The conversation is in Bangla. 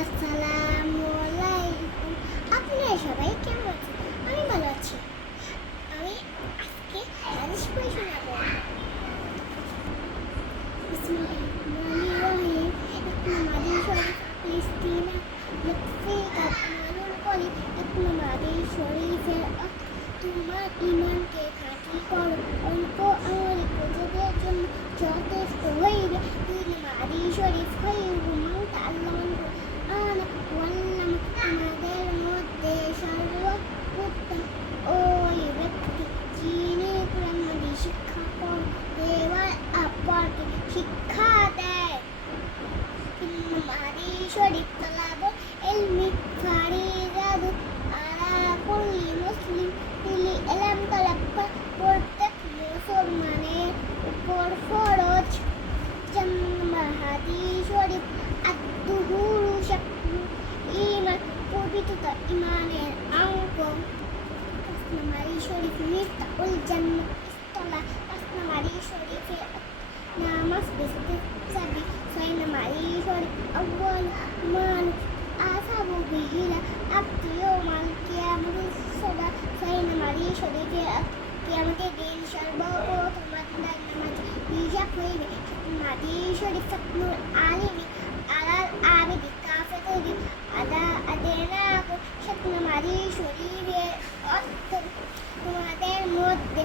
আসসালামু আলাইকুম। আপনারা সবাই কেমন আছেন? আমি ভালো আছি। আমি আজকে হাদিস পড়ে শোনাবো। বিসমিল্লাহির রহমানির রহিম। ইকরামাদি শরীফ ফিলিস্তিনা ইয়াকফিকা আমালুল কলিব। ইকরামাদি শরীফের তোমার ঈমানকে খাঁটি করো, অল্প আমল গুজবের জন্য যথেষ্ট হইবে। ইকরামাদি শরীফ খায়রুম মান তাআল্লামাল কুরআন ওয়াল্লামা। তোমাদের মধ্যে সর্বোত্তম ওই ব্যক্তি যিনি কুরআন শিক্ষা দেওয়ার অপরকে শিক্ষা দেয়। ইকরামাদি শরীফ তালাবুল ইলমি ফারিদাতুন আলা কুল্লি মুসলিম। ইলম তলব প্রত্যেক মুসলমানের উপর ফরজ। হাদিস শরীফ আদ-দুহুরু শাকরুল ঈমান। পবিত্রতা ঈমানের অঙ্গ। নামাজি শরীফ মিফতাহুল জান্নাহ ইসতলা। নামাজি শরীফের নামাজ বেহেশতের চাবি। নামাজি শরীফ আউয়াল মান আসাবু বিহিলা আবদি ইয়াউমাল কিয়ামাতিস সালাত। নামাজি শরীফের কিয়ামতের দিন সর্বপ্রথম বান্দার নামাজ হিসাব হইবে। নামাজি শরীফ ফাতনুল আলিমি আলাল আবিদি কাফেতুল আদেনাহু। নামাজি শরীফের অর্থ তোমাদের মধ্যে